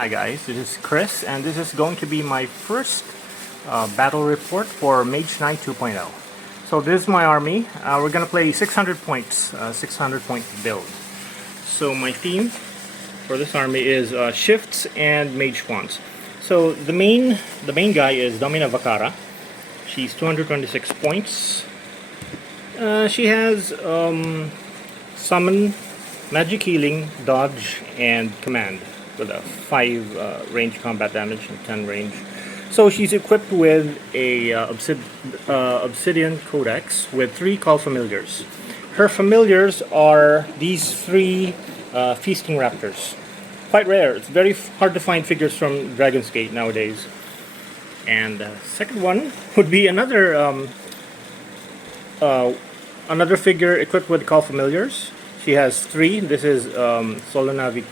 Hi guys, this is Chris, and this is going to be my first battle report for Mage Knight 2.0. So this is my army. We're gonna play 600 points, 600 point build. So my theme for this army is shifts and mage spawns. So the main guy is Domina Vakara. She's 226 points. She has summon, magic healing, dodge, and command with a 5 range combat damage and 10 range. So she's equipped with a Obsidian Codex with 3 Call Familiars. Her familiars are these 3 Feasting Raptors. Quite rare. It's very hard to find figures from Dragon's Gate nowadays. And second one would be another figure equipped with Call Familiars. She has 3. This is Solonavi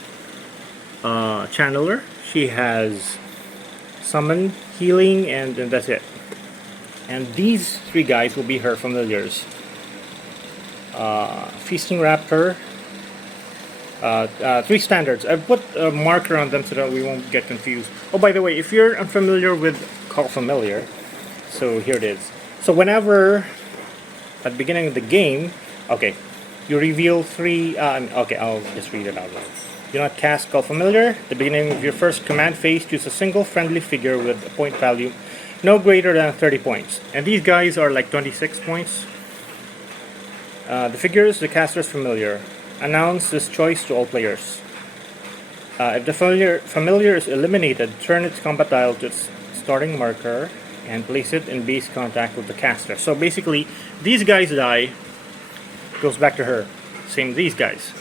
Channeler. She has Summon, Healing, and that's it. And these 3 guys will be her familiars. Feasting Raptor. 3 standards. I've put a marker on them so that we won't get confused. Oh, by the way, if you're unfamiliar with Call Familiar, so here it is. So whenever, at the beginning of the game, okay, you reveal 3, okay, I'll just read it out loud. Do not cast Call Familiar. At the beginning of your first command phase, choose a single friendly figure with a point value no greater than 30 points. And these guys are like 26 points. The figures, the caster's familiar. Announce this choice to all players. If the familiar is eliminated, turn its combat dial to its starting marker and place it in base contact with the caster. So basically, these guys die, goes back to her. Same these guys.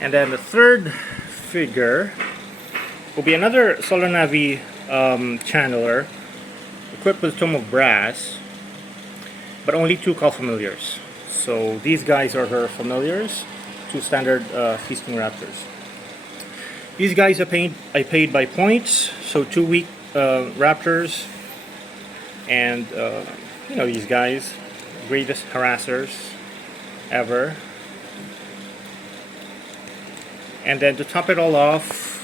And then the third figure will be another Solonavi Channeler equipped with Tome of Brass, but only 2 Call Familiars. So these guys are her familiars, 2 standard Feasting Raptors. These guys I paid by points, so 2 weak Raptors, and you know, these guys, greatest harassers ever. And then to top it all off,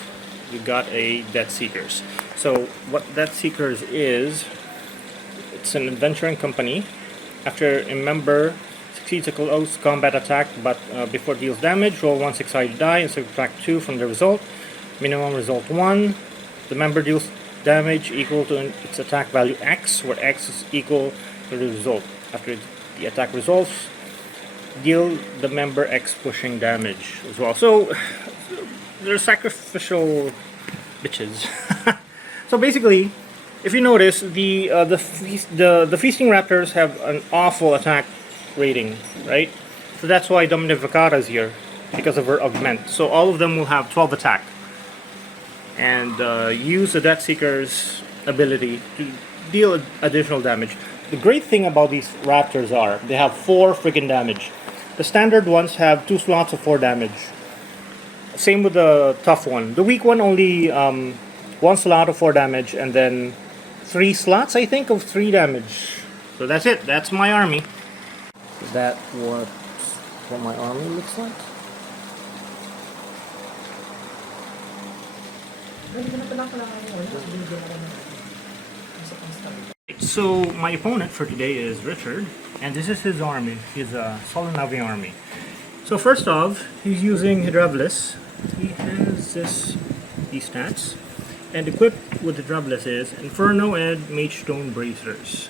you got a Death Seekers. So what Death Seekers is, it's an adventuring company. After a member succeeds a close combat attack, but before it deals damage, roll 1 6-sided die and subtract 2 from the result. Minimum result 1. The member deals damage equal to its attack value X, where X is equal to the result. After the attack resolves, deal the member X pushing damage as well. So they're sacrificial bitches. So basically, if you notice, the Feasting Raptors have an awful attack rating, right? So that's why Domina Vakara is here, because of her augment. So all of them will have 12 attack, and use the Death Seeker's ability to deal additional damage. The great thing about these Raptors are they have 4 freaking damage. The standard ones have 2 slots of 4 damage. Same with the tough one. The weak one only 1 slot of 4 damage, and then 3 slots, I think, of 3 damage. So that's it. That's my army. Is that what my army looks like? So my opponent for today is Richard, and this is his army. He's a Solonavi army. So first off, he's using Hydravilis. He has these stats, and equipped with Hydravilis is Inferno and Mage Stone Bracers.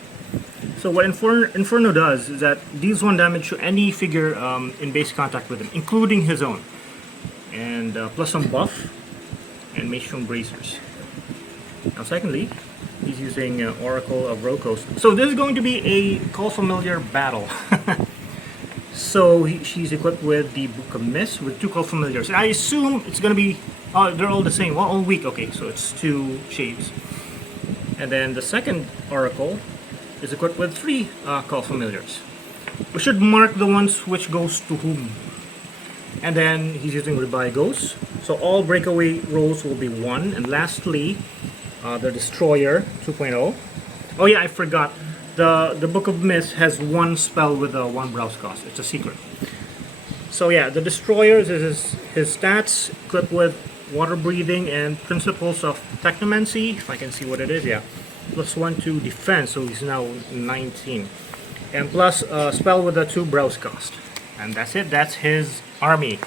So what Inferno does is that deals 1 damage to any figure in base contact with him, including his own, and plus some buff and Mage Stone Bracers. Now secondly, he's using Oracle of Rokos. So this is going to be a Call Familiar battle. So she's equipped with the Book of Mist with 2 Call Familiars. I assume it's going to be, they're all the same. Well, all weak. Okay, so it's 2 shades. And then the second Oracle is equipped with 3 Call Familiars. We should mark the ones which goes to whom. And then he's using Rebigos. So all breakaway rolls will be 1. And lastly, the Destroyer 2.0. Oh yeah, I forgot. The Book of Mist has 1 spell with a 1 browse cost. It's a secret. So yeah, the Destroyers is his stats, equipped with water breathing and principles of technomancy. If I can see what it is, yeah. +1 to defense, so he's now 19. And plus spell with a 2 browse cost. And that's it. That's his army.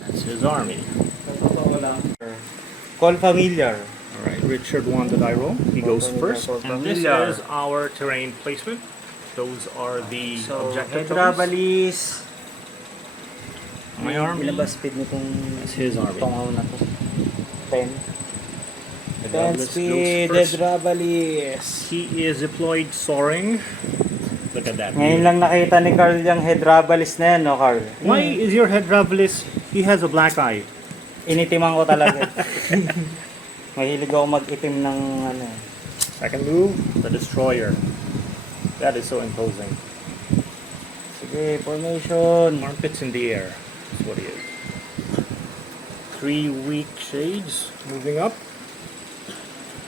That's his army. Call familiar. Alright, Richard won the die roll. He goes first. And this Familiar. is our terrain placement. Those are the So, objective tokens. Hedrabalis. My army. Ilan ba speed nitong That's his army. tongaw na to? 10. 10 Hedrabalis speed, goes first. Hedrabalis. He is deployed soaring. Look at that. Ngayon lang nakita ni Carl yung Hedrabalis na yan, no Carl? Why is your Hedrabalis? He has a black eye. Initiman ko talaga. Mahilig ako mag-itim ng ano. Second move, the destroyer. That is so imposing. Sige, formation. Armpits in the air. That's what he is. 3 weak shades. Moving up.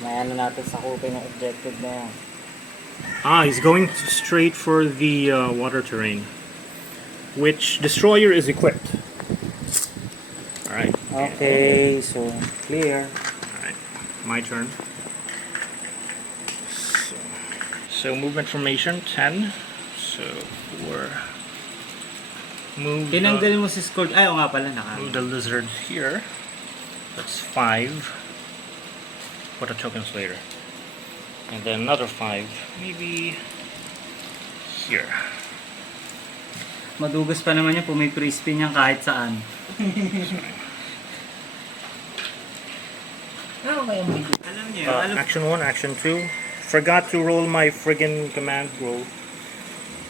May ano natin sa kupin ng objective na yan. He's going straight for the water terrain. Which destroyer is equipped. Alright. Okay, so clear. Alright. My turn. So movement formation 10. So 4. Move Tinanggal mo si Skull. Ay, o nga pala, move the lizard here. That's 5. Put the tokens later. And then another 5. Maybe here. Madugas pa naman yan, pumi-crispy niyan kahit saan. Alam niyo, Action 1, action 2. Forgot to roll my friggin' command roll.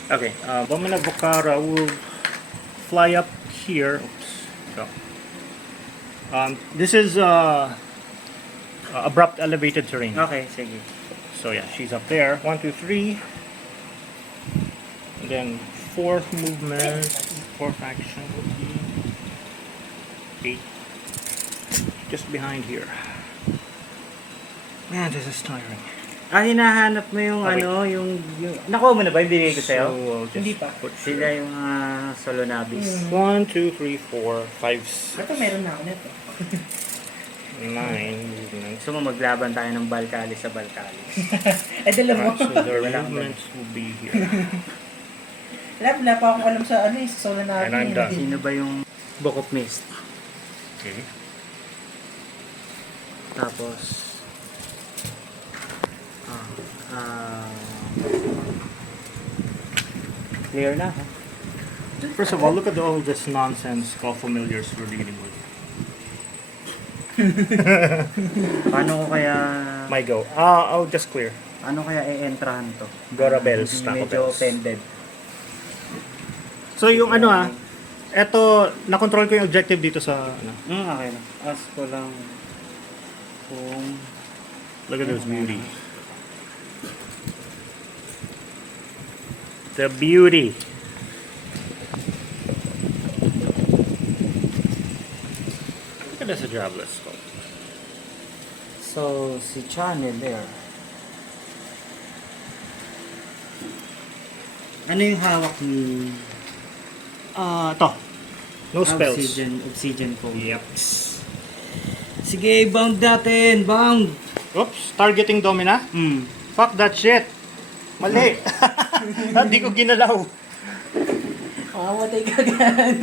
Okay, Bomina Bokara will fly up here. Oops. Go. This is abrupt elevated terrain. Okay, sige. So yeah, she's up there. 1, 2, 3. And then 4th movement, 4th action would be 8. Just behind here. Man, this is tiring. Hinahanap mo yung Okay. ano, yung nakuha mo na ba yung binigay ko sa'yo? So I'll just Hindi pa. put Sila yung solo nabis. 1, 2, 3, 4, 5, 6, Ito meron na ako nito. 9 movements. Gusto mo maglaban tayo ng Balkalis sa Balkalis. Ay, dalawa. Alright, so their Wala movements will be here. Wala pa akong alam sa ano eh, sa solo natin. And I'm done. Sino ba yung Book of Mist? Okay. Tapos clear na, ha? First of all, look at all this nonsense call familiars we're dealing with. Paano ko kaya My go. I'll just clear. ano kaya i-entrahan to? Gora bells, Hindi Taco medyo bells. offended. So yung ano eto, na-control ko yung objective dito sa Okay na. Ask ko lang kung Look at this beauty. The beauty. Look at this jobless scope. so si Channel there. Ano yung hawak ni Ito. No spells. Obsidian code. Yep. Sige, bound natin! Bound! Oops, targeting Domina. Fuck that shit. Mali. Hindi ko ginalaw. Makamatay ka agad.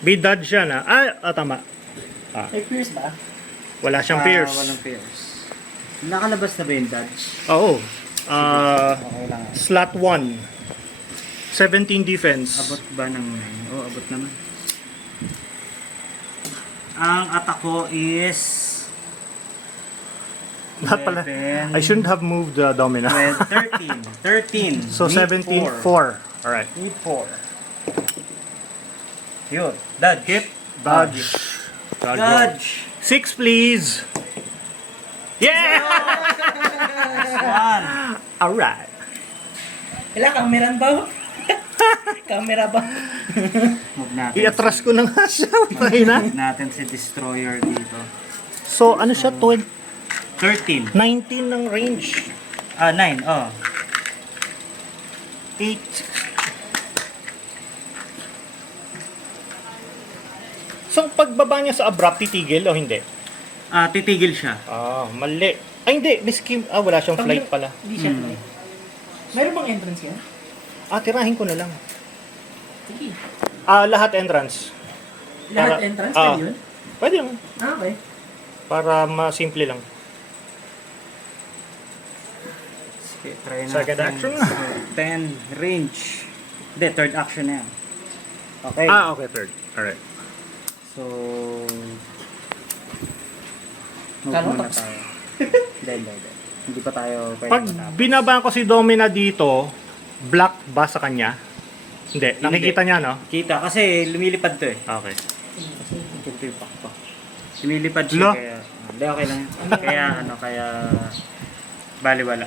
Be dodge siya na. Tama. May pierce ba? Wala siyang pierce. Walang pierce. Nakalabas na ba yung dodge? Oo. Okay lang. Slot 1. 17 defense. Abot ba ng... abot naman. Ang attack ko is... Lahat pala. 11, I shouldn't have moved Domina. 13. 13. So Need 17, 4. 4. Alright. Need 4. Yun. Dodge. Hit. Dodge. Dodge. Dodge. 6 please. Yeah! One. Alright. Wala, kameran ba? Camera ba? Move natin. I-atras ko na nga siya. Patay na. Move natin si Destroyer dito. So ano siya? 13. 19 ng range. 9. 8. So, pagbaba niya sa abrupt, titigil o hindi? Titigil siya. Mali. Ay, hindi. Wala siyang flight pala. Hindi siya flight. Meron bang entrance yan? Tirahin ko na lang. Sige. Lahat entrance. Lahat Para- entrance, ah. pwede yun? Pwede lang. Okay. Para masimple lang. Sige, try natin. Second action. So, 10 range. Hindi, third action na yan. Okay. Okay, third. Alright. So, move Kala ko muna tapos. tayo. Hindi. Hindi pa tayo pwede Pag matapos. binaba ko si Domina dito, black ba sa kanya? Hindi. Nakikita niya, no? Kita, kasi lumilipad to eh. Okay. Ito yung pakto. Lumilipad siya Lo? kaya... Hindi, okay lang yan. Kaya... Baliwala.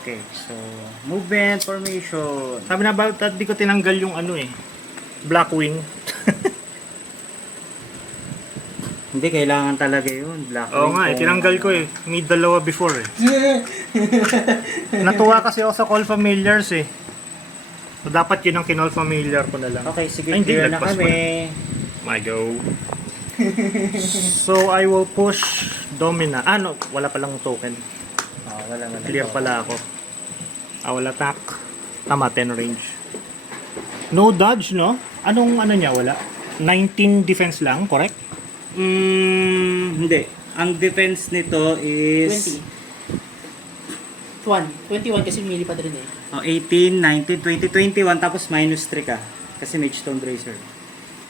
Okay, so... Movement, formation. Sabi na ba, di ko tinanggal yung black wing. Hindi, kailangan talaga yun. Black Oo wing nga, kung- tinanggal ko eh. May dalawa before eh. Natuwa kasi ako sa call familiars eh. So, dapat yun ang kinall familiar ko na lang. Okay, sige, Ay, hindi, clear na lagpas kami. My go. So, I will push Domina. No, wala palang token. Wala. Clear pala ako. Wala attack. Tama, 10 range. No dodge, no? Anong niya, wala? 19 defense lang, correct? Hindi. Ang defense nito is 21 kasi lumilipad rin eh. 18, 19, 20, 21 tapos minus 3 ka. Kasi Mage Stone Bracer.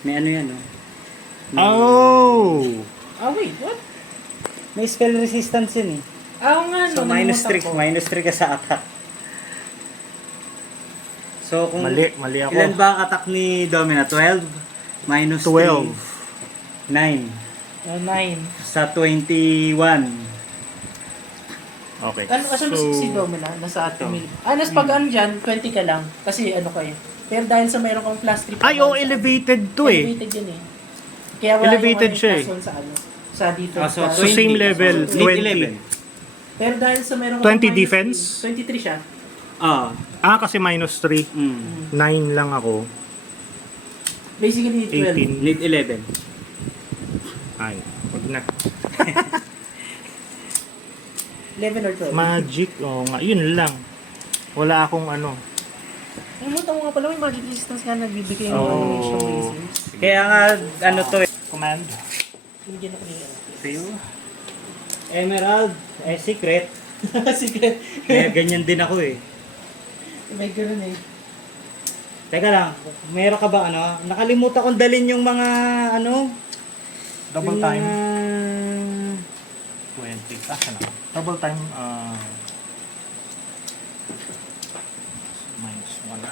May yan, no? Oh! Wait, what? May spell resistance yun eh. Nga, So minus 3, minus 3 ka sa attack. So kung Mali ako. ilan ba ang attack ni Domina? 12 minus 12. 3, 9 9. sa 21. Okay. Asan si Domina? Nasa atin. Nas pag dyan, 20 ka lang. Kasi kayo. Pero dahil sa mayroon kang plus 3 elevated to eh. Elevated yun eh. Kaya wala Elevated yung siya eh. plus 1 sa sa defense. So, So, same level, So, 20. 11. Pero dahil sa mayroon 20 minus defense? 3, 23 siya. Kasi minus 3. 9 lang ako. Basically, 12. 18. Need 11. Ay, wag na. 11 or 12. Magic, nga. Yun lang. Wala akong Umuta mo nga pala, may magic resistance nga nagbibigay ng Oh. animation racers. Kaya nga, to eh. Command. Binigyan ako niya. Fail. Emerald, secret. Secret. Kaya ganyan din ako eh. May ganun eh. Teka lang, meron ka ba nakalimutan kong dalhin yung mga Double yung time. mga- 20. Saan na? Double time. Minus 1.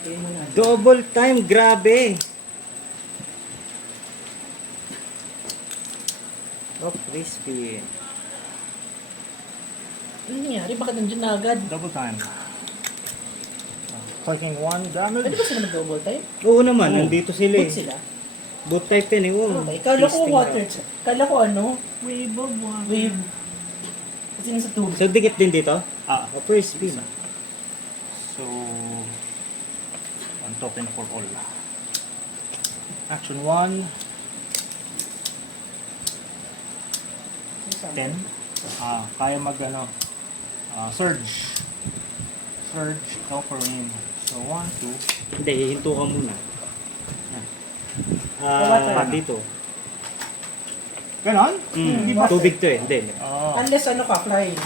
Kaya mo na. Double time, grabe. Crispy. Ano nangyari? Bakit nandiyan na agad? Double time. Clicking 1 damage. Pwede ba sila mag-double time? Oo naman, nandito sila Good eh. sila. Boot type yan eh. Oo. Okay. Kala ko Tasting water. ka. Kala ko wave of water. Wave. Kasi nasa tubig. So, dikit din dito? First spin. So, one token for all. Action 1. 10. Kaya surge. Surge, offering. So, 1, 2. Hindi, hihinto ka muna. Dito. Ganon? Hindi ba? Tubig to eh. Hindi. Unless flying.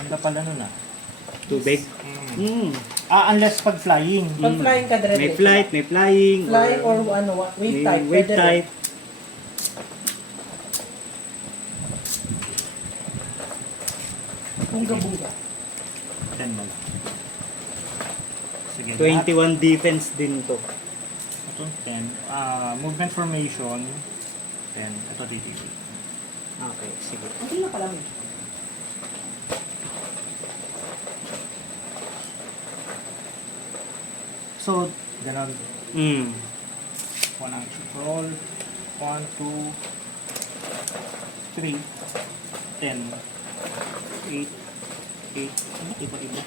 Ganda pala nun Tubig. Unless pag flying. Pag flying ka dire. May flight, may flying. Flying or may wave type. wave pwede rin. type. Bunga-bunga. 10 na lang. Sige. 21 defense din to. Ito, 10. Movement formation. 10. Ito, DTC. Okay, sige. Okay na pala. So, ganon. Mm. One action for all. 1, 2, 3, 10, 8, Okay. Iba-iba.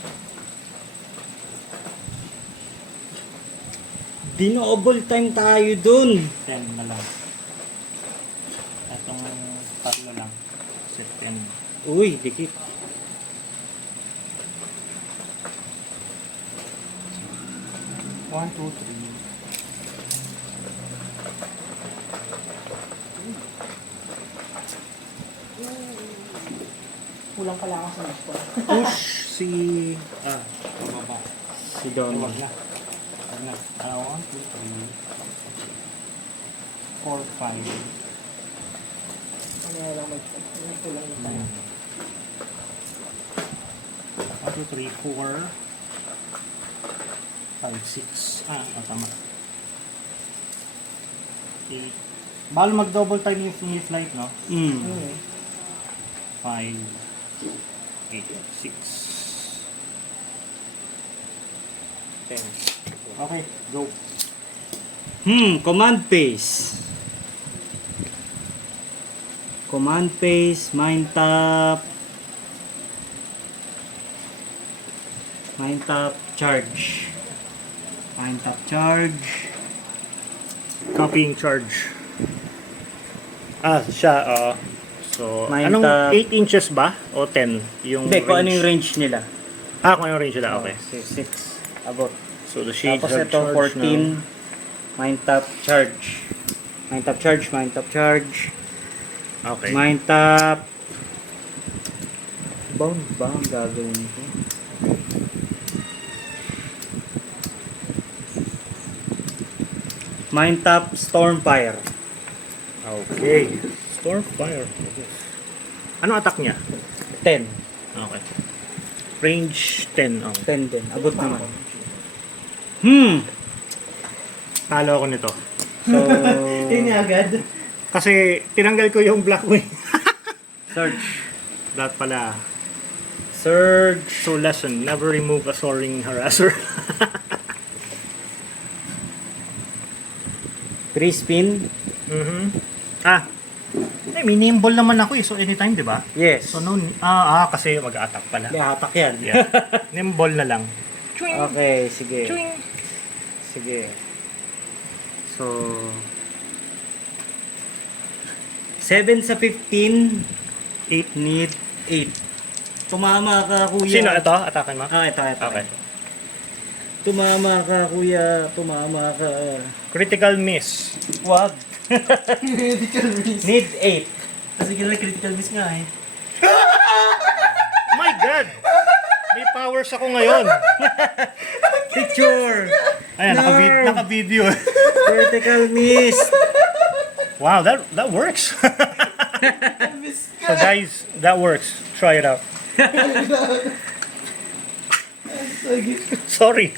Dinoble time tayo dun. 10 na lang. Itong tatlo lang. Kasi 10. Uy, dikit. One, two, three. Kulang pala ako sa next one. Push si... Baba. Si Donald. Huwag na. Huwag na. 1, 2, 3. 4, 5. Ano lang may kulang yung tayo. 1, 2, 3, 4. 5, 6. Tama. 8. Bawal mag-double time yung flight, no? Hmm. 5, 8, 6, 10. Okay, go. Command pace. Command pace, mine top. Mine top, charge. Mine top, charge. Copying charge. Siya, so, Mine anong top. 8 inches ba? O 10? Yung Hindi, kung ano yung range nila. kung ano yung range nila, okay. 6, about. So, the shades Tapos have ito, charged 14. now. Mine top, charge. Mine top, charge, mine top, charge. Okay. Mine top. Bound ba ang gagawin ko? Mine top, Stormfire. Okay. Stormfire. Ano attack niya? 10. Okay. Range 10. Okay. 10 din. Abot naman. Talo ako nito. So, Yun nga agad. Kasi tinanggal ko yung Black Wing. Surge. That pala. Surge. So lesson, never remove a soaring harasser. 3 spin. May nimble naman ako so anytime, di ba? Yes. So no, kasi mag-attack pala. May hatak yan. Yeah. Nimble na lang. Chwing! Okay, sige. Chwing! Sige. So, 7 sa 15. 8. Need 8. Tumama ka, kuya. Sino ito? Atakin mo? Ito. Okay. Tumama ka, kuya. Tumama ka. Critical miss. Wag. Critical miss. Need 8. Kasi kailangan critical miss nga eh. My God! May powers ako ngayon. Picture. Ayan, No. naka-video. Vertical miss. Wow, that works. So guys, that works. Try it out. Sorry.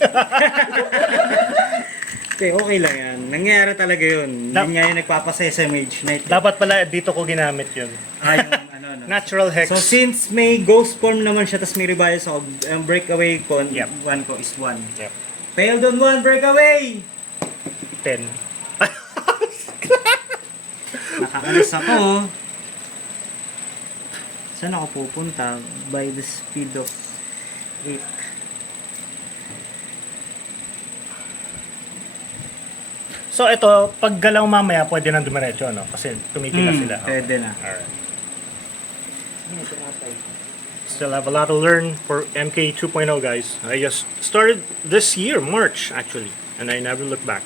Okay lang yan. Nangyari talaga yun. Hindi nga yung nagpapasaya sa mage knight. Dapat pala dito ko ginamit yun. Yung Natural hex. So since may ghost form naman siya, tapos may revive ako, ang breakaway ko, Yep. 1 ko is 1. Yep. Failed on 1, breakaway! 10. Nakaalis ako. Saan ako pupunta? By the speed of 8. So ito, pag galaw mamaya, pwede nang dumiretso, no? Kasi tumigil na sila. Pwede na. Alright. Still have a lot to learn for MK 2.0, guys. I just started this year, March, actually. And I never looked back.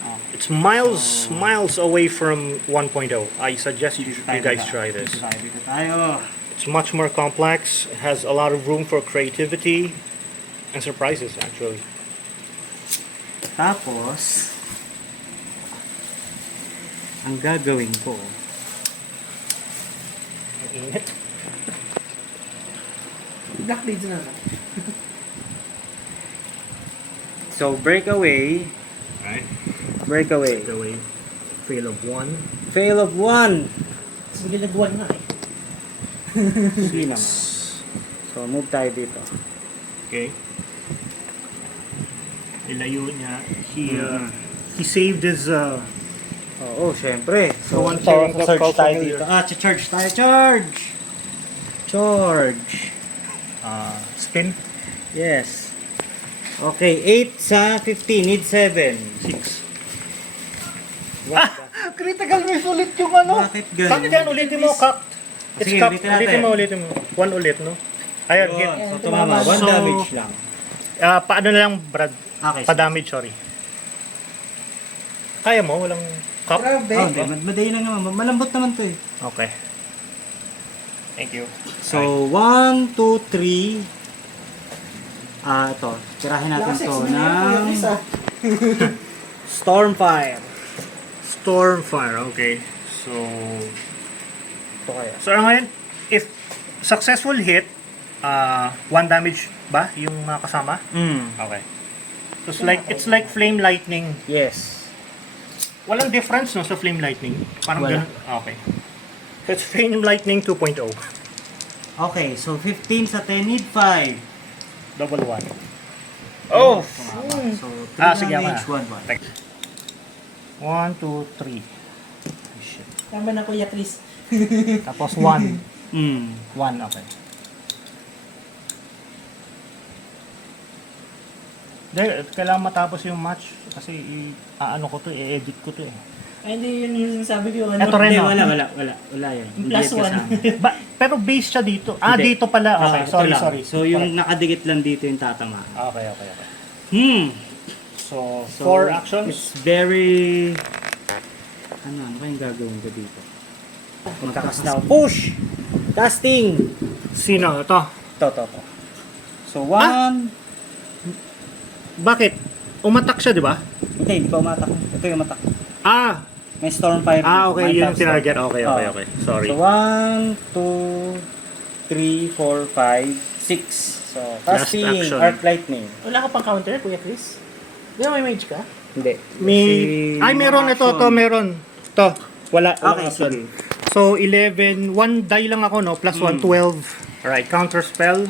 Oh. It's miles away from 1.0. I suggest you guys try this. Dito tayo. It's much more complex. It has a lot of room for creativity and surprises, actually. Tapos, ang gagawin ko, Ang init. Black Blades na lang. so breakaway, Alright. breakaway, The way. Fail of 1. fail of 1. Tapos bigyan nag-1 na eh. Sige naman. So move tayo dito. Okay. Ilayo niya. He saved his Oo, syempre. So, one so thing that search felt tayo familiar. dito. Charge tayo, charge! Charge! spin. Yes. Okay, 8 sa 15, need 7. 6. Critical miss ulit yung ano. Bakit ganun? Bakit yan? Ulitin mo, cocked. It's Sige, cocked. ulitin natin. Ulitin mo. 1 ulit, no? Ayan, hit. Yun, so tumama. 1 So, damage lang. Paano na lang, Brad? Okay. Pa-damage, sorry. Kaya mo? Walang cup? Grabe. Oh, hindi. Madali lang naman. Malambot naman to eh. Okay. Thank you. So, 1, 2, 3. Ito. Tirahin natin Lakas to X na yan, Kuya ng Chris, ah. Stormfire. Stormfire, okay. So, Ito kaya. so ngayon, if successful hit, 1 damage ba yung mga kasama? Okay. So it's like flame lightning. Yes. Walang difference no sa flame lightning. Parang Wala. ganun. Okay. So it's flame lightning 2.0. Okay, so 15 sa 10, need 5. Double 1. Oh! Tumama. So, 3 Sige ako damage, na. 1, 1. 1, 2, 3. Shit. Tama na Kuya Chris. Tapos 1. 1, okay. Dahil, kailangan matapos yung match kasi ano ko to, i-edit ko to eh. Ay, hindi yun yung sinasabi ko. Ano? Ito rin, Hindi, no? wala yan. Yung Hindi plus yan kasama. Pero base siya dito. Hindi. Dito pala. Okay, Ito sorry, lang. sorry. So, yung nakadikit lang dito yung tatama. Okay, okay, okay. So, So, 4 actions. It's very... Ano kayong gagawin ko dito? Magkakas na ako. Push! Casting! Sino? Ito. To. So, 1... Bakit? Umatak siya, di ba? Hindi pa umatak. Ito yung umatak. May Stormfire. Okay. Yun yung tinarget. Okay. Sorry. So, 1, 2, 3, 4, 5, 6. So, Last casting, action. Arc Lightning. Wala ka pang counter, Kuya Chris? Di ba may mage ka? Hindi. Meron ito. Meron. Ito. Wala. Okay, option. sige. So, 11. 1 die lang ako, no? Plus 1, 12. Alright. Counter spell.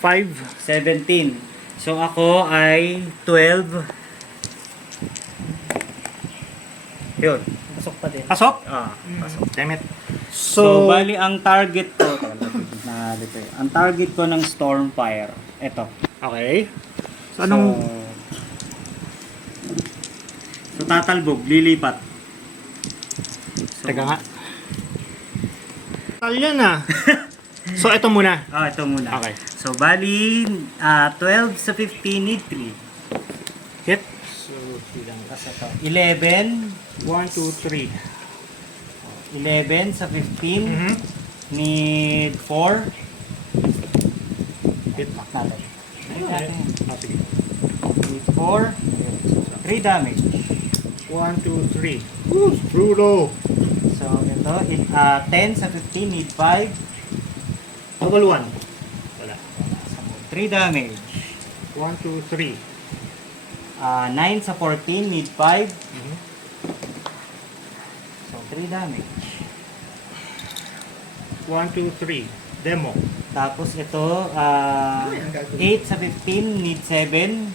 5. 17. So, ako ay 12. Yun. Pasok pa din. Pasok? Pasok. Damn it. So, bali ang target ko, ang target ko ng Stormfire, ito. Okay. So, anong... So, tatalbog, lilipat. So, Teka nga. Tal yan ah. So, ito muna. ito muna. Okay. So, bali, 12 sa 15, need 3. Hit. So, silang kasi ito. 11, 1, 2, 3. 11 sa 15, Mm-hmm. need 4. Hit. Natin. Sige. Need 4. 3 damage. 1, 2, 3. Woo! Brutal. So, ito, 10 sa 15, need 5. Double 1. Wala. 3 damage. 1, 2, 3. 9 sa 14, need 5. Mm-hmm. So, 3 damage. 1, 2, 3. Demo. Tapos ito, 8 sa 15, need 7.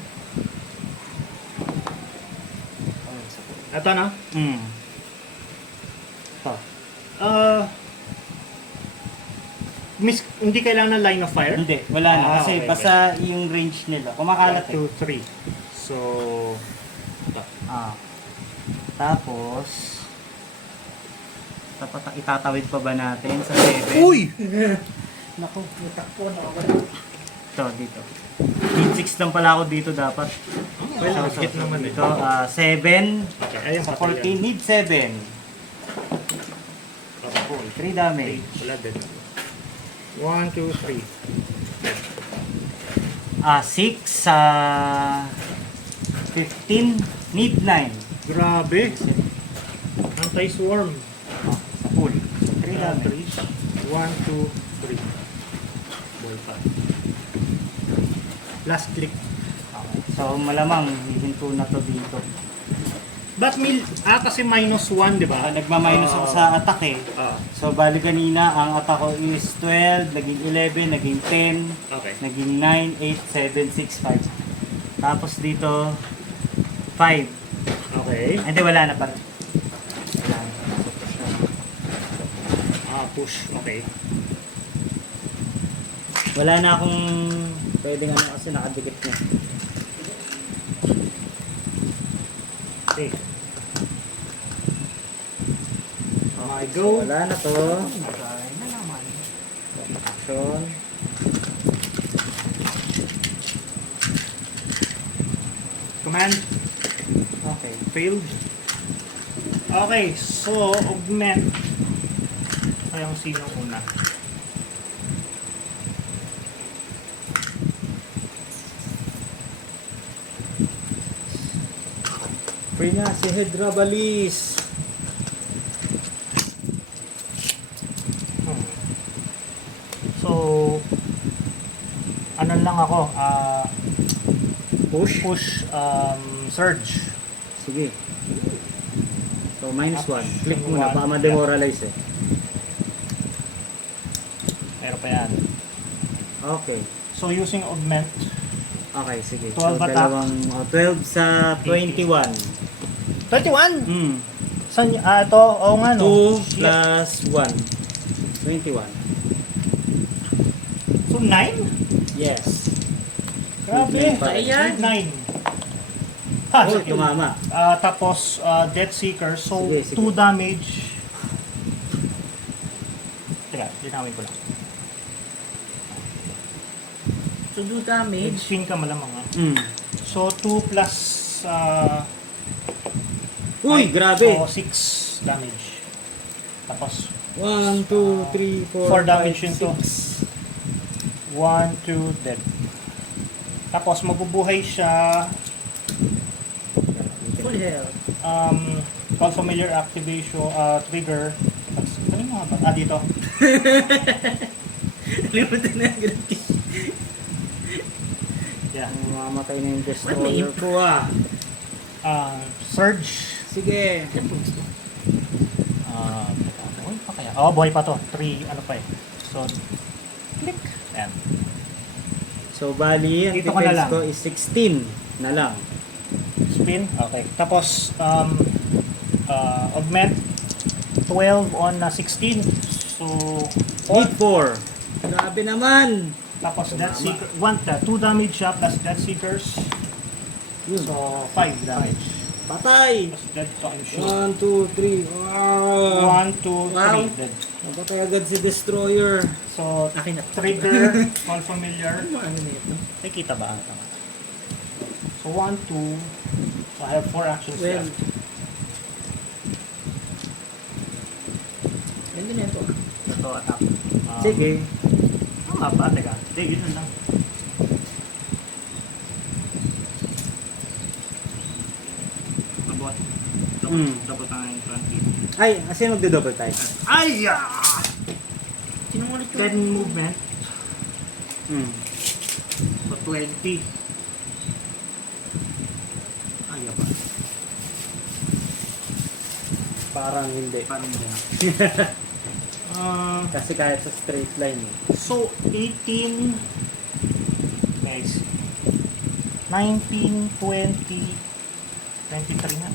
Ito na. Ito. Hindi kailangan ng line of fire? Hindi, wala na. Kasi okay, basta yung range nila. Kumakalat 1, 2, 3. So, ito. Tapos, itatawid pa ba natin sa 7? Uy! Naku, natakpo na ako. Ito, dito. Need 6 lang pala ako dito dapat. Well, hit naman Ito, ito. 7. Okay, ayan Sa patay 14, yan. need 7. Okay. 3 damage. Wala din. 1, 2, 3. 6 sa 15, need 9. Grabe. Anti-swarm. Sa full. 3 damage. 1, 2, 3. Ball pa. Last click. So malamang hihinto na to dito. But kasi minus 1, di ba? Nagma-minus ako sa attack eh. Ah, So bali kanina ang attack ko is 12, naging 11, naging 10, okay. naging 9, 8, 7, 6, 5. Tapos dito 5. Okay. Hindi, wala na pa rin. Wala na. Push. Okay. Wala na akong pwedeng ano kasi nakadikit na. Okay. Okay, go. Wala na to. Nagay na naman. Action. Command. Okay. Failed. Okay, so augment. Kayang sino una? Free na si Hydrabalis. So, ano lang ako, Push. push, surge. Sige. So minus 1. Action Click muna one. para ma-demoralize eh. Meron pa yan. Okay. So, using augment, Okay, sige. 12 So, attack. dalawang 12 sa 21. 21! Hmm. Saan, ito, oo nga no. 2 plus 1. 21. So, 9? Yes. Grabe. Ayan. 9. Ha, Oh, sige. tumama. Tapos, Death Seeker. So, Sige, sige. 2 damage. Teka, linawin ko lang. So, do damage. Spin ka malamang ha. Hmm. So, 2 plus... Uy, grabe. So, 6 damage. Tapos, 1, 2, 3, 4, 4 damage yun to. 6. 1, 2, dead. Tapos, mabubuhay siya. Full health. Call familiar activation, trigger. Kanina nga ba? Dito. Limutan na yung ganun. Yeah. Mamamatay na yung What, may destroyer ko ah. Surge. Sige. Buhay pa kaya? Oh, buhay pa to. 3, ano pa eh. So, click. Ayan. So bali, ang Dito ka na defense lang. ko is 16 na lang. Spin. Okay. Tapos, augment 12 on 16. So, Need 4. Grabe naman. tapos Tumama. Death Seeker, 2 damage siya plus Death Seekers. Yun. So, 5 damage. Patay. Tapos Dead Time Shield. 1, 2, 3. 1, 2, Wow. 3. Dead. Napatay agad si destroyer. So, Akin na. trigger, call familiar. Ano na ito? Nakikita ba? So, 1, 2. So, I have 4 actions Well, left. ganda na ito. Ito, attack. Sige. Tama ba? Teka. Hindi, yun na lang. Abot. Double time 20. Ay, kasi magdo-double time. Ay! Sinungalit ko. 10 movement. Hmm. So, 20. Ay, ba? Parang hindi. Parang hindi na. Kasi kahit sa straight line eh. So, 18. Nice. 19, 20, 23 na.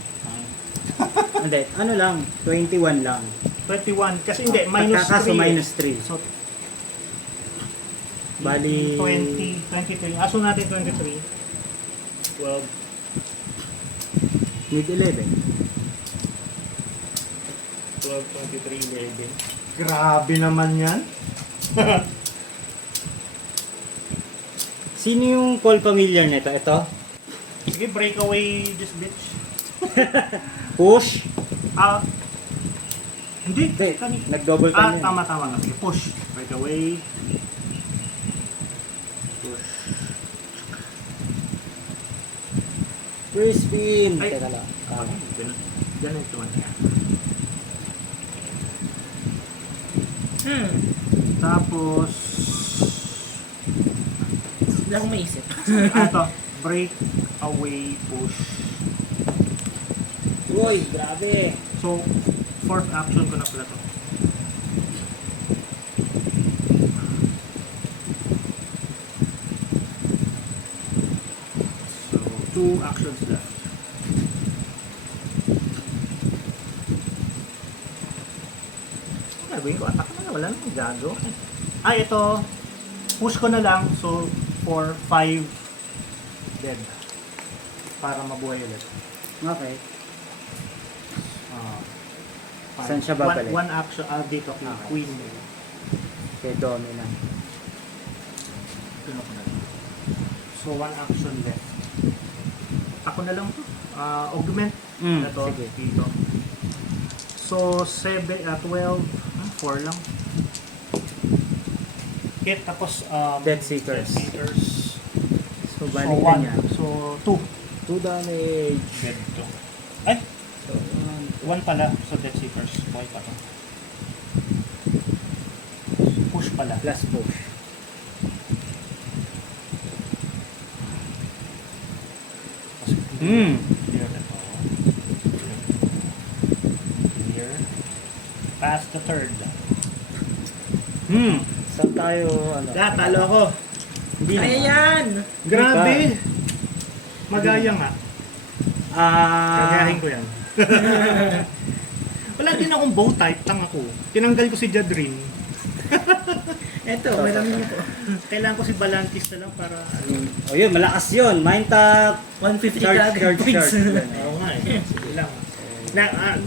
Hindi, ano lang, 21 lang. 21. Kasi hindi, minus 3. Kaso minus 3. So, Bali- 20, 23. Aso natin 23. 12. With 11. 12, 23, 11. Grabe naman yan. Sino yung call familiar nito? Ito? Sige, break away this bitch. Push? Hindi. Hindi, Kani- nag-double time yan. Tama. Sige, push. Break away. Push. Free spin. Ay. Teka lang. Ganito man yan. Tapos, Wala akong maisip. ito, break away, push. Uy, grabe. So, fourth action ko na pala to. So, 2 actions left. Ano gagawin ko? Attack na, wala nang gago. Ay, ito. push ko na lang. So, 4, 5, dead. Para mabuhay ulit. Okay. Ah, Saan siya babalik? One action, dito, Okay. queen. Kay dominant. Tuno ko na lang. So, one action left. Ako na lang to. Augment. Ito, Sige. dito. So, 12, 4 lang. Okay, tapos, Death Seekers. Death Seekers. So, So, balik na 1. niya. So, 2. 2 damage. Dead to. Ay! So, 1 pala. So, Death Seekers. Why pa to? Push pala. plus push. Clear na to. Clear. Pass the third. Saan tayo, ano? Talo ako. Hindi Kaya naman. yan! Grabe! Magaya nga. Kagayahin ko yan. Wala din akong bow type, tanga ko. Tinanggal ko si Jadrin. Eto, malamin ko. Kailangan ko si Balantis na lang para... O yun, malakas yun. Mind tap. 150 Charge, ka charge, points. charge. Oo nga eh. Sige lang.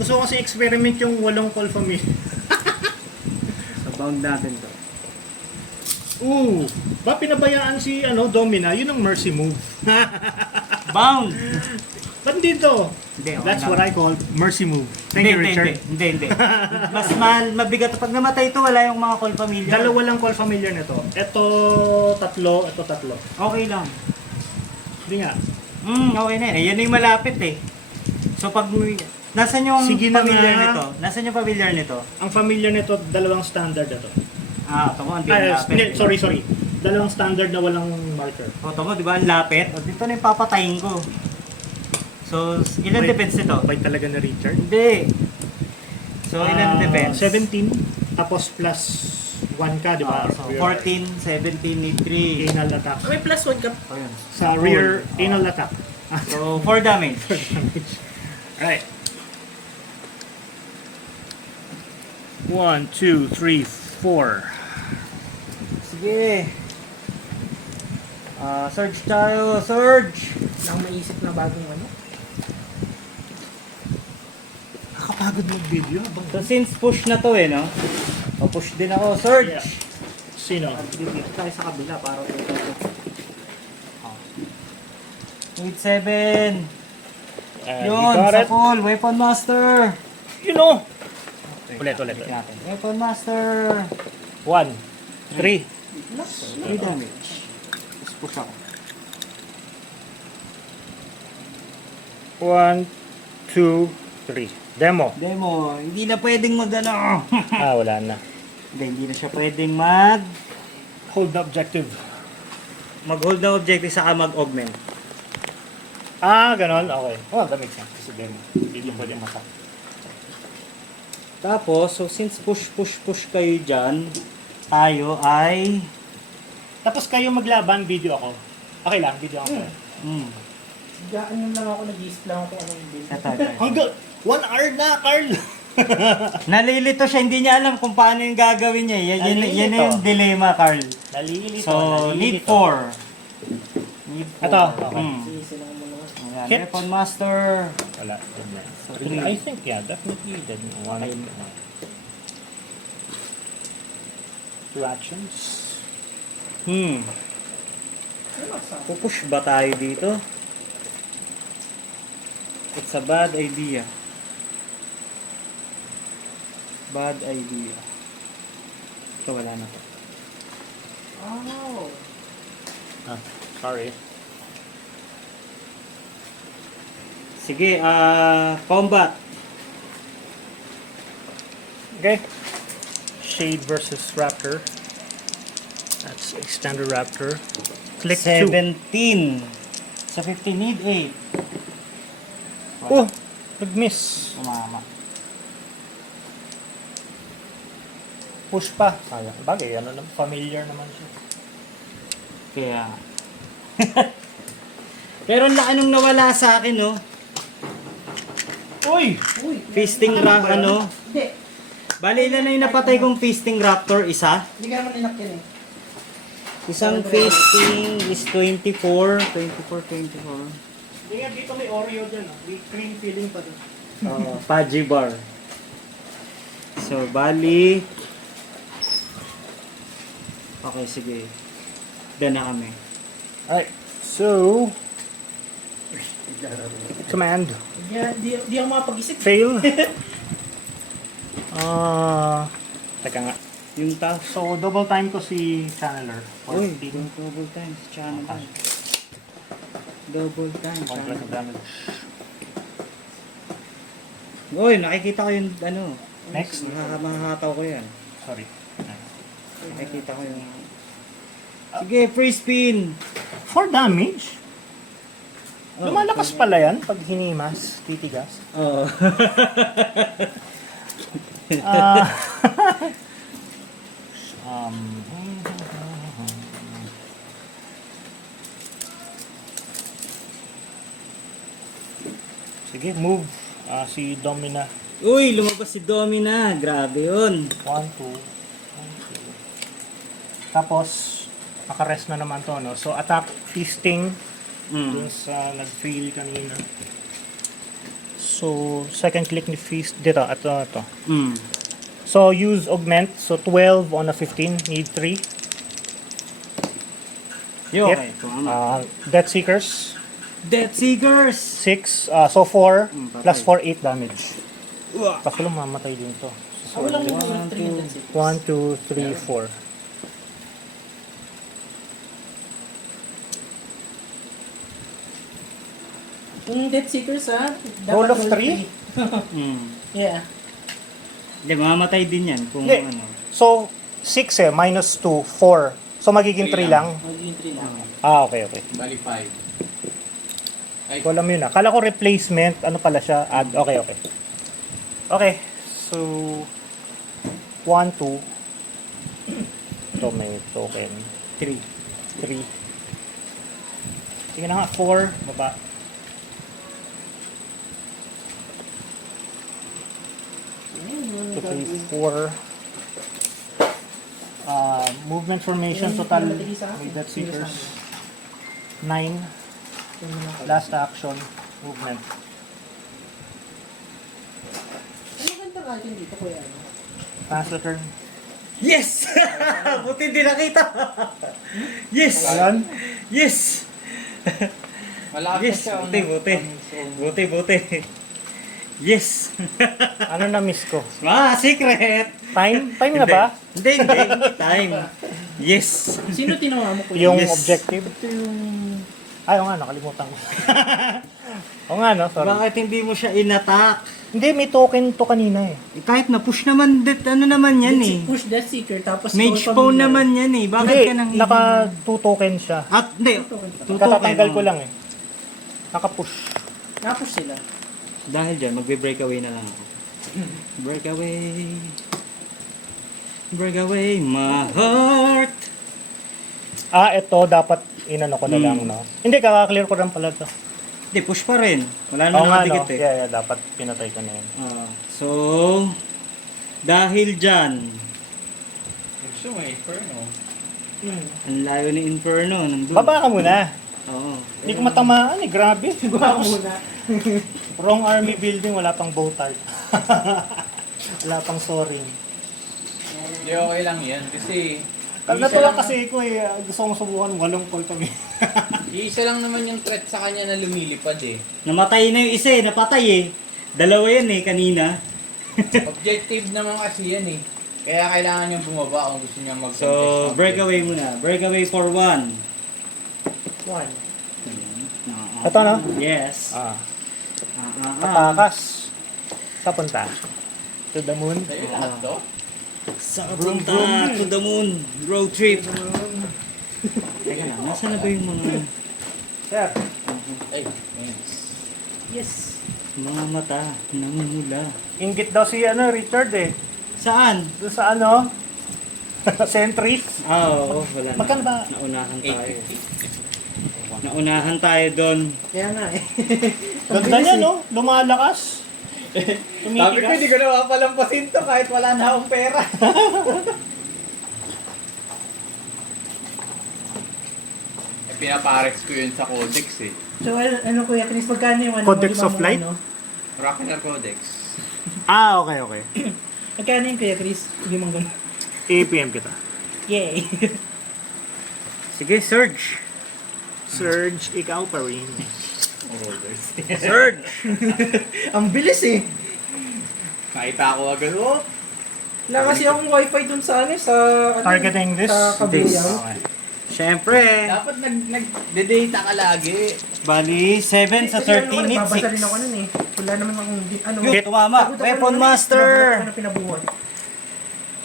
Gusto ko kasi experiment yung walong call family. So, bound natin to. Ba pinabayaan si Domina? Yun ang mercy move. Bound! Ba't dito? Hindi, okay That's lang. what I call mercy move. Thank you, Richard. Hindi. Mas mabigat. Pag namatay ito, wala yung mga call familiar. Dalawa lang call familiar nito. Ito tatlo. Okay lang. Hindi nga. Okay na yun. Yan yung malapit eh. So pag... Nasaan yung Sige na familiar nga. nito? Nasaan yung familiar nito? Ang familiar nito, dalawang standard na to. Ito mo, hindi lapit. Sorry. Dalawang standard na walang marker. Ito mo, di ba? Ang lapit. O, dito na yung papatayin ko. So, ilan Wait. defense nito? Bait talaga na Richard. Hindi. So, ilan defense? 17. Tapos plus 1 ka, di ba? So, 14, 17, need 3. Anal attack. May plus 1 ka. Ayun. Sa rear anal attack. So, 4 damage. Alright. 1, 2, 3, 4. Sige. Surge tayo. Surge! Wala akong maisip na bagong ano. Nakapagod mag-video. So, since push na to no? O, push din ako. Surge! Yeah. Sino? Dito tayo sa kabila para ito. 8-7. Yun, sa full. Weapon Master. You know. Ulit. Natin. Weapon Master. 1, 3. 3 damage. Tapos push ako. 1, 2, 3. Demo. Demo, hindi na pwedeng mag-ano. Wala na. Hindi na siya pwedeng mag... Hold the objective. Mag-hold ng objective saka mag-augment. Ganon. Okay. That makes sense. Kasi demo. Hindi pwede masak. Tapos, so since push kayo dyan, tayo ay... Tapos kayo maglaban, video ako. Okay lang, video ako. Gaan lang ako, nag-iisip lang ako kung anong build. Hanggang 1 hour na, Carl! Nalilito siya, hindi niya alam kung paano yung gagawin niya. Yan yung dilemma, Carl. Nalilito. So, need 4. Need 4. Ito. Okay. Iisin ako muna. Ayan, Hit. Weapon Master. Wala. So, I think, definitely. Then, 2 actions. Pupush ba tayo dito? It's a bad idea. Bad idea. Ito, wala na to. Oh. Sorry. Sige, combat. Okay. Shade versus Raptor. That's a standard Raptor. Click 2. 17. Sa 15, need 8. Oh! Nag-miss. Umama. Push pa. Sayang. Bagay, familiar naman siya. Kaya. Pero anong nawala sa akin, no? Uy! Feasting Ano ba yan? Hindi. Bali, ilan na yung napatay kong feasting raptor? Isa? Hindi ka naman ninak yan eh. Isang feasting is 24. 24. Hindi nga dito may Oreo dyan. May cream filling pa dun. Paji bar. So, bali. Okay, sige. Done na kami. Alright, so command Di ako makapag-isip. fail. Teka nga. Yung task. So double time ko si Channeler. Uy, double time. Channel time. Double time. One plus of damage. Uy, nakikita ko yung ano. Next. Makakataw ko yan. Sorry. Nakikita ko yung... Sige, free spin. 4 damage? Oh, Lumalakas pala yan pag hinimas, titigas. Oo. Ah. Sige, move. Si Domina. Uy, lumabas si Domina. Grabe yun. 1, 2. Tapos, makarest na naman to, no? So, attack, feasting, dun sa nag-fail kanina. So, second click ni feast. Dito, ito. So, use augment. So, 12 on a 15. Need 3. Yo, Yep. okay. Tumama. Death Seekers. Death Seekers! 6. So, 4. Patay. Plus 4, 8 damage. Uwa. Baka mamatay din to. Walang One, walang two, 306. 1, 2, 3, 4. Yung Death Seekers ha? Roll of Dapat 3? Yeah. Hindi, mamamatay din yan kung Hindi. ano. So, 6 minus 2, 4. So, magiging 3 lang. Magiging 3 lang. Okay. Bali 5. Ay, Ko alam yun ah. Kala ko replacement. Ano pala siya? Add. Okay. Okay. So, 1, 2. Ito may token. 3. 3. Sige na nga. 4. Baba. Two, three, 4. Movement formation. Total. May Death Seekers. 9. Last action. Movement. Ano ganda item dito kuya? Pass the turn. Yes! Buti hindi nakita. Yes! Ayan. Yes! malakas Yes! siya. Buti. Yes! Ano na miss ko? Secret! Time? Time na ba? Hindi. Time. Yes! Sino tinawa mo kuya? Yung Yes. objective? Ito yung... Ay, oo nga, nakalimutan ko. Oo nga, no? Sorry. Bakit hindi mo siya in-attack? Hindi, may token to kanina eh. Kahit na-push naman, ano naman yan eh. Push Death Seeker tapos... Mage Call phone Familiar. naman yan eh. Bakit Hindi, ka nang... naka 2 token siya. At, hindi. Katatanggal ko lang eh. Naka-push. Napush sila. Dahil dyan, magbe-breakaway na lang ako. Breakaway my heart. Ito dapat inano ko na lang, no? Hindi, kaka-clear ko lang pala to. Hindi, push pa rin. Wala Oo naman nga, no? nakadikit eh. Yeah, dapat pinatay ko na yun. So, dahil dyan, Gusto mo Inferno. ang layo ni Inferno. Nandun. Baba ka muna. Oo. Hindi ko matamaan eh, grabe. Baka muna. Wrong army building, wala pang bow tart. Wala pang soaring. Hindi, okay lang yan. Kasi, Natuwa kasi ko eh, gusto kong subukan, walong call kami. isa lang naman yung threat sa kanya na lumilipad eh. Namatay na yung isa eh. Napatay eh. Dalawa yan eh, kanina. Objective naman kasi yan eh. Kaya kailangan niyang bumaba kung gusto niya mag-contest. So, ng breakaway muna. Breakaway for 1. One. Ito no? Yes. Patakas. Sa punta. To the moon. Sa'yo lahat to? Sa punta to the moon. Road trip. Teka lang, nasa na ba yung mga Sir. Ay, thanks. Yes. mata namumula? Inggit daw si Richard eh. Saan? Doon sa Sentry. Oo, wala na. Magkano ba? Naunahan tayo. Naunahan tayo doon. Kaya nga eh. Ganda niya no? Lumalakas. Sabi ko, hindi ko na mapalampasin to kahit wala na akong pera. pinapares ko yun sa Codex eh. So, ano Kuya Chris, magkano yung ano? Codex limang of Light? Ano? Rockler Codex. Ah, okay, okay. Magkano yung Kuya Chris? Limang ganun. APM kita. Yay! Sige, Surge. Surge, ikaw pa rin. Surge! Ang bilis eh. Nakita ko agad, oh. Wala kasi akong wifi dun sa ano, sa... Ano, Targeting this? Sa Kabuyaw. Okay. Siyempre, Dapat nag-data ka lagi. bali 7 sa 13 hit Babasa rin ako 6. nun eh. Wala naman akong... Ano, Yun, tumama. pagod ako Weapon nun eh. Master! Pinabuhat ko na pinabuhat.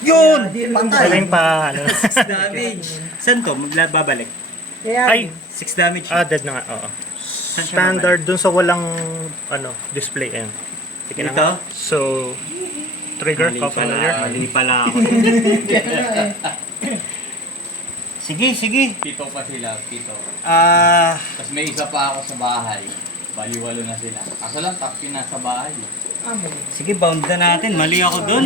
Yun! Kaya, di rin Patay! Galing pa, ano. 6 damage. Saan to? Babalik. Kaya, Ay! 6 damage. Dead na nga, oo. Saan siya Standard dun sa walang, ano, display. Ayan. Sige na Ito? nga. So, trigger, Mali call pala. familiar. Mali pala ako. Sige, sige. Pito pa sila, pito. Ah, Tapos may isa pa ako sa bahay. Baliwalo na sila. Kaso lang, top na sa bahay. sige, bound na natin. Mali ako dun.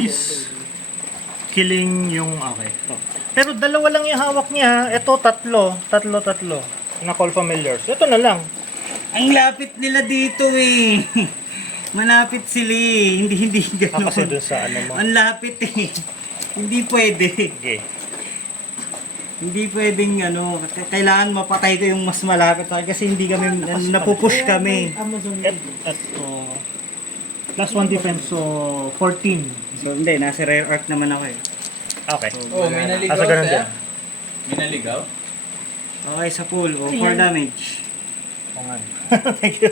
Killing yung, okay. To. Pero dalawa lang yung hawak niya. Ito, tatlo. Na call familiars. Ito na lang. Ang lapit nila dito eh. Malapit sila eh. Hindi gano'n. Kasi dun sa ano mo. Ang lapit eh. Hindi pwede. Okay. Hindi pwedeng ano, kailangan mapatay ko yung mas malapit sa akin kasi hindi kami, napupush kami. Amazon Ito. Plus 1 defense, so 14. So hindi, nasa rare arc naman ako eh. Okay. Oh, may naligaw Asa ganun sa'yo? din. May naligaw? Okay, sa pool, 4 damage. Oo nga. Thank you.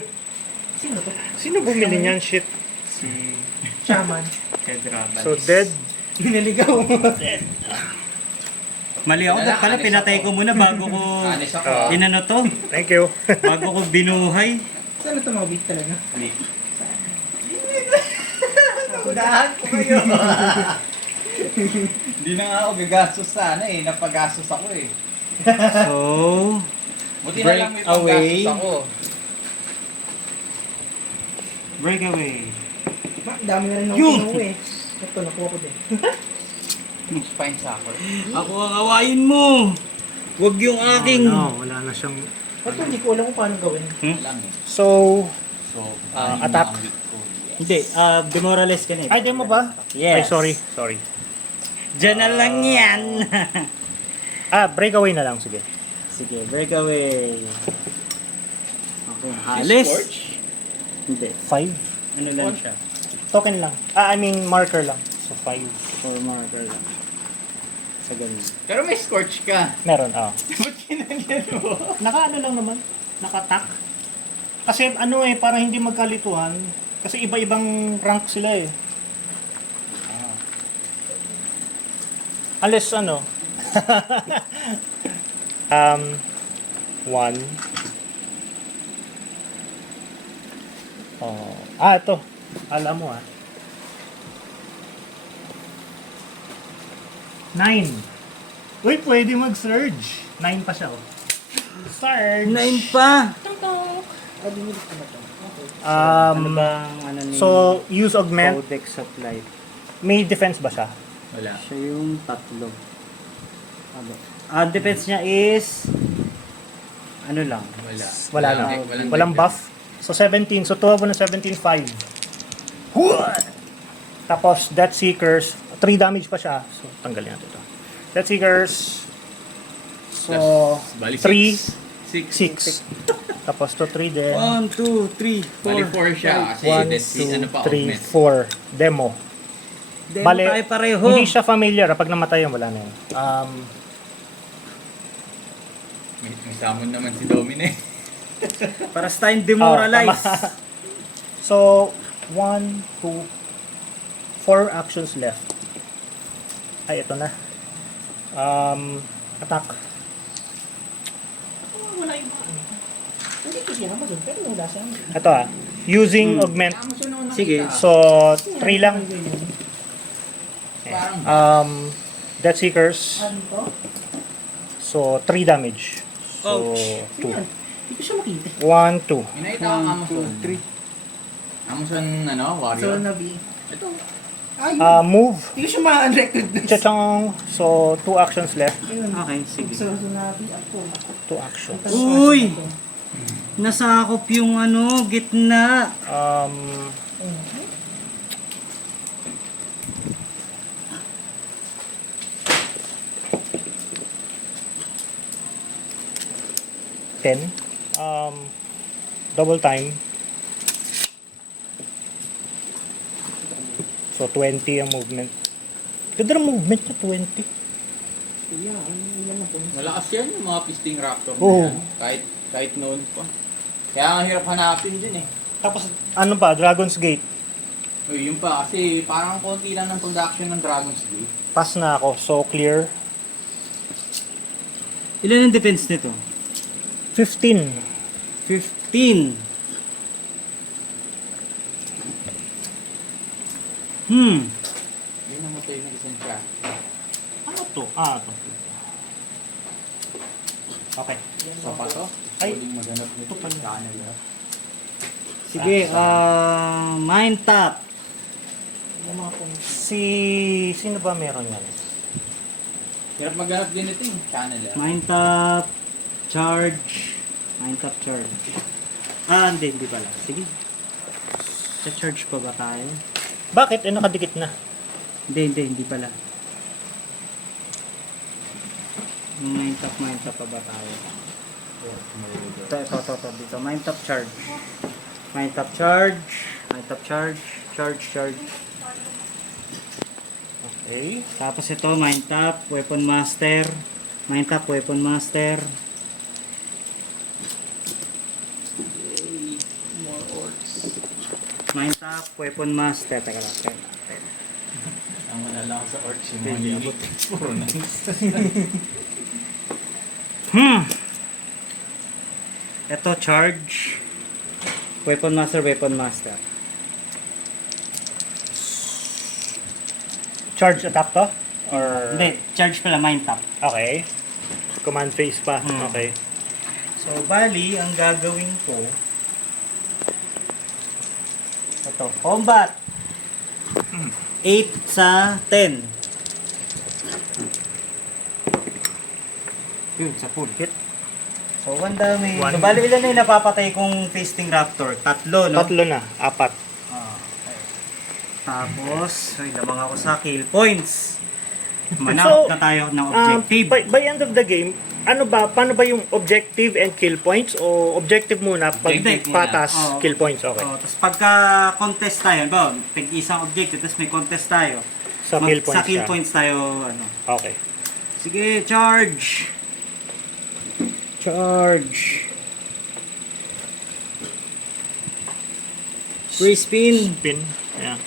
Sino to? Sino bumili niyan? Shit. Si Shaman. Kedra. So dead. Niligaw. Mali ako, dapat pala pinatay ko muna bago ko Anis ako. inano to, Thank you. bago ko binuhay. Saan ito mga beat talaga? Hindi. Unahan ko kayo. Hindi na nga ako gagastos sana eh. Napagastos ako eh. So, Buti na lang may Break away. paggastos ako. breakaway. Ang dami na rin ako Yun! kinuha eh. Ito, nakuha ko din. Spine sucker. Ako ang awayin mo. Huwag yung aking. No, wala na siyang... Ito, hindi ko alam kung paano gawin. Lang eh. So, So, attack. ang weak ko. Hindi, demoralize ka na eh. ay, di mo ba? Yes. Ay, sorry. Diyan na lang yan. Breakaway na lang, sige. Sige, breakaway. Okay, halis. Scorch? Hindi, 5. ano lang siya. Token lang. I mean, marker lang. So, 5. 4 marker lang. Sa ganun. Pero may scorch ka. Meron, Ba't kinagyan mo? Naka-ano lang naman. Naka-tack. Kasi ano eh, para hindi magkalituhan. Kasi iba-ibang rank sila eh. Unless ano. 1. Ito. Alam mo 9. Uy, pwede mag-surge. 9 pa siya oh. Surge. 9 pa. Ah, binili ko na to. Okay. Ano bang ano ni So, use augment. Codex of Life? May defense ba siya? Wala. Siya yung tatlo. Defense niya is ano lang. Wala. Wala lang. Walang buff. So 17. So 12 na 17, 5. Tapos Death Seekers, 3 damage pa siya. So tanggalin natin ito. Death Seekers. So Bali 3, 6. 6. Tapos to 3 din. 1, 2, 3, Bali 4. 4 siya kasi 1, that's ano pa 2, 3, augment. 4. Demo. Demo Bale, tayo pareho. Hindi siya familiar. Pag namatay yan, wala na yun. May summon naman si Domine. Para sa tayong demoralize. tama. So, 1, 2, 4 actions left. Ay, ito na. Attack. Wala yung ano. Hindi ko siya Amazon, pero wala siya. Ito using augment. Sige. So, 3 lang. Parang Death Seekers. Ano to? So, 3 damage. So, Sino yan? Hindi ko siya makita. 1, 2. Minakita ko ang Amazon. 3. Amazon, So, warrior. Nabi. Ito. Ay, Move. hindi ko siya ma-recognize. Chachong. So, 2 actions left. Okay, sige. So, sinabi ako. 2 actions. Uy! Nasakop yung ano, gitna. Um, ten. Double time. So, 20 ang movement. Ganda ng movement niya, 20. Malakas yan yung mga pisting raptor na Oo. yan. Kahit noon pa. Kaya ang hirap hanapin din eh. Tapos, ano pa? Dragon's Gate. Uy, yun pa kasi parang konti lang ng production ng Dragon's Gate. Pass na ako. So, clear. Ilan ang defense nito? 15. 15. Yung namatay na isang siya. Ano to? Ito. Okay. So pa to? Ay. Pwedeng maganap nito pag kanila. Sige, mind tap. Sino ba meron yan? Hirap maganap din ito yung channel. Mind tap. Charge. Mind tap charge. Hindi pala. Sige. Sa charge pa ba tayo? Bakit? Nakadikit na. Hindi pala. Mind tap pa ba tayo? Ito. Dito. Mind tap charge. Mind tap charge. Mind tap charge. Charge. Okay. Tapos ito, mind tap, weapon master. Mind tap, weapon master. More orcs. Mind tap, weapon master. Teka lang. Ang malala ko sa orcs yung mga lilit. Puro nice. Ito, charge. Weapon master. Charge attack to? Or... Hindi, charge pala, mind tap. Okay. Command phase pa. Hmm. Okay. So, bali, ang gagawin ko, ito, combat. 8 sa 10. Yun, sa full hit. So, ang dami. One. So, bali, ilan na yung napapatay kong feasting raptor? 3, no? 3 na. 4. Okay. Tapos, lamang ako sa kill points. Manap So, na tayo ng objective. By end of the game, paano ba yung objective and kill points? O objective muna, pag Objective muna. patas, Oo. kill points, okay. Tapos pagka contest tayo, ba, pag isang objective, tapos may contest tayo. Sa kill points Sa kill siya. points tayo, ano. Okay. Sige, charge! Charge! Free spin! Spin. Yeah.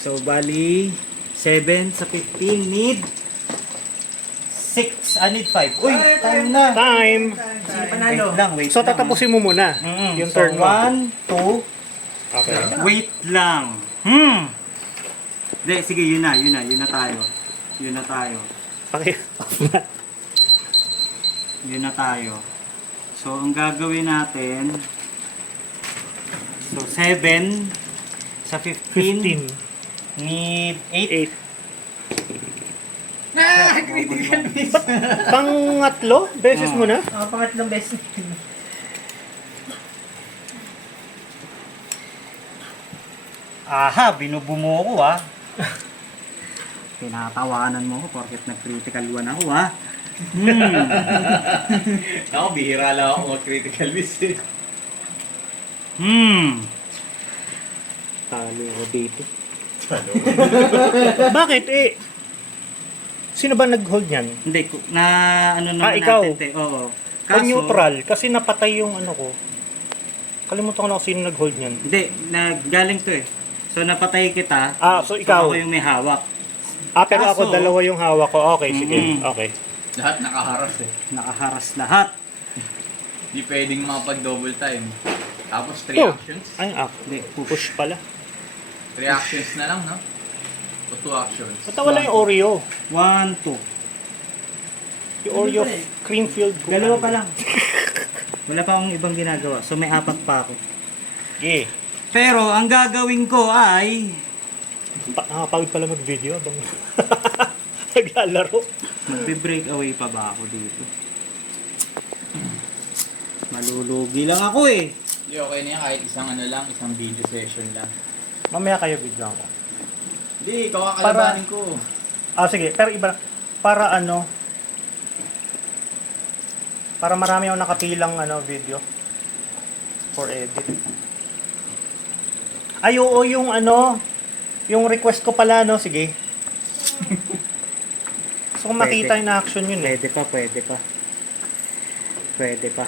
So, bali, 7 sa 15, need 6, need 5. Uy, time na! Time! Sige, panalo. Wait So, tatapusin mo muna yung so, turn mo. 1, 2, Okay. wait lang. Hindi, sige, yun na tayo. Yun na tayo. So, ang gagawin natin, so, 7 sa 15, 15. need 8. 8. Critical miss. Pangatlo? Beses mo na? Pangatlong beses. Aha, binubo mo ako Pinatawanan mo ako porket nag-critical 1 ako Ako, bihira lang ako mag-critical miss eh. Talo ko dito. Bakit sino ba nag-hold niyan? Hindi, ano naman ikaw. natin, oo. O neutral? Kasi napatay yung ano ko. Kalimutan ko na kung sino nag-hold niyan. Hindi, naggaling to So, napatay kita. So ikaw. So, ako yung may hawak. Pero ako Kaso, dalawa yung hawak ko. Okay, sige. Mhm. Okay. Lahat nakaharas eh. Nakaharas lahat. Di pwedeng mapag-double time. Tapos 3 Oh. actions. Ay, Hindi, push pala. 3 actions na lang, no? O 2 actions. Ba't wala yung Oreo? 1, 2. Yung Oreo cream filled ko. Dalawa pa lang. Wala pa akong ibang ginagawa. So, may 4 pa ako. Yeah. Pero, ang gagawin ko ay Nakapagod pala mag-video habang naglalaro. Magbe-breakaway pa ba ako dito? Malulugi lang ako eh. Hindi, okay na yan. Kahit isang video session lang. Mamaya kayo video ako. Hindi, ikaw kakalabanin ko. Sige, pero iba, para para marami akong nakapilang video for edit. Ay, oo, yung yung request ko pala, sige. So, kung makita yung action yun eh. Pwede pa.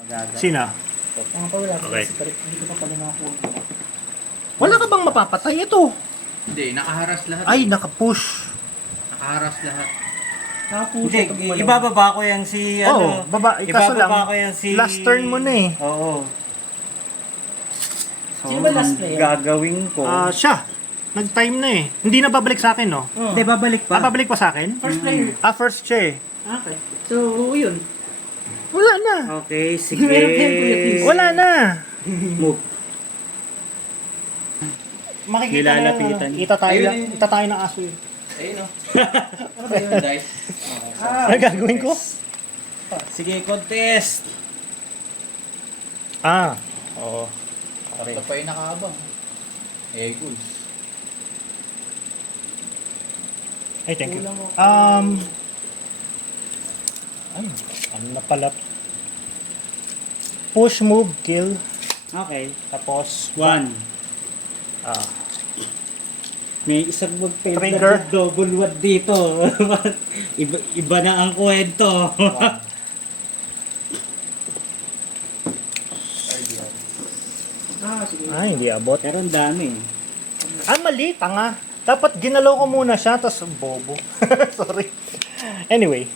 Magaga. Sina? Ang pa wala. Okay. Hindi ko pa pala nakakuha. Wala ka bang mapapatay ito? Hindi, nakaharas lahat. Ay, nakapush. Nakaharas lahat. Nakapuso Hindi, pag gumalaw. ibababa ko yan si Oo, kaso lang, ibababa ko yan si last turn mo na eh. Oo. So, Sino ba last player? gagawin ko. Siya. Nag-time na eh. Hindi na babalik sa akin, no? Oh. Hindi, babalik pa. Babalik pa sa akin? First player. First siya eh. Okay. So, yun. Wala na. Okay, sige. Meron tayong kuya, please. Wala na. Move. Makikita na Nilalapitan. yun. Kita tayo ng aso yun. Ayun o. Ano ba yun? Dice. Ano gagawin ko? Sige, contest. Oo. Ito pa yung nakaabang. Goals. Ay, thank you. Kulang ako. Ano na pala? Push, move, kill. Okay. Tapos, 1. May isang Trigger. mag-paint na double what dito. iba na ang kwento. Sige. hindi abot. Pero ang dami. Mali, tanga. Dapat ginalaw ko muna siya, tapos bobo. Sorry. Anyway,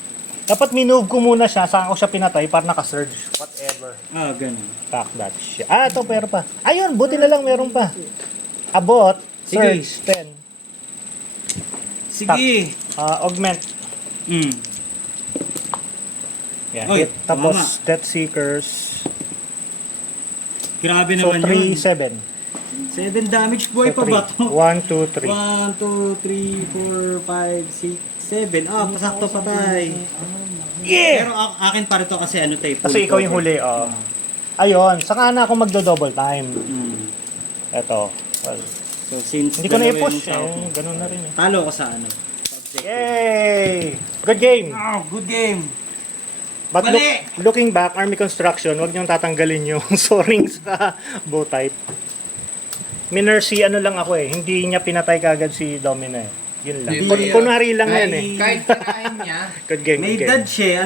dapat minove ko muna siya, saka ko siya pinatay para naka-surge. Whatever. Ganun. Fuck that shit. Ito, pero pa. Ayun, buti na lang meron pa. Abot, Sige. surge, 10. Sige. Augment. Yan, Oy, hit. Tapos, Death Seekers. Grabe So, naman 3, yun. 7. 7 damage boy pa ba to? 1, 2, 3. 1, 2, 3, 4, 5, 6, 7. Pasakto patay. Yeah! Pero akin pa rin to kasi tayo. Kasi ikaw yung huli, Ayun, saka na ako magdo-double time. Eto. Well, So since hindi ko na dalawa i-push yung tao ko, Ganun na rin eh. talo ko sa Yay! Good game! Good game. But Mali! looking back, Army Construction, wag niyong tatanggalin yung soaring sa bow type. Minercy, lang ako eh. Hindi niya pinatay kagad si Domino eh. Yun lang. Hindi, Kunwari lang yan eh. Kahit kinain niya, Good game, May good game. dodge eh.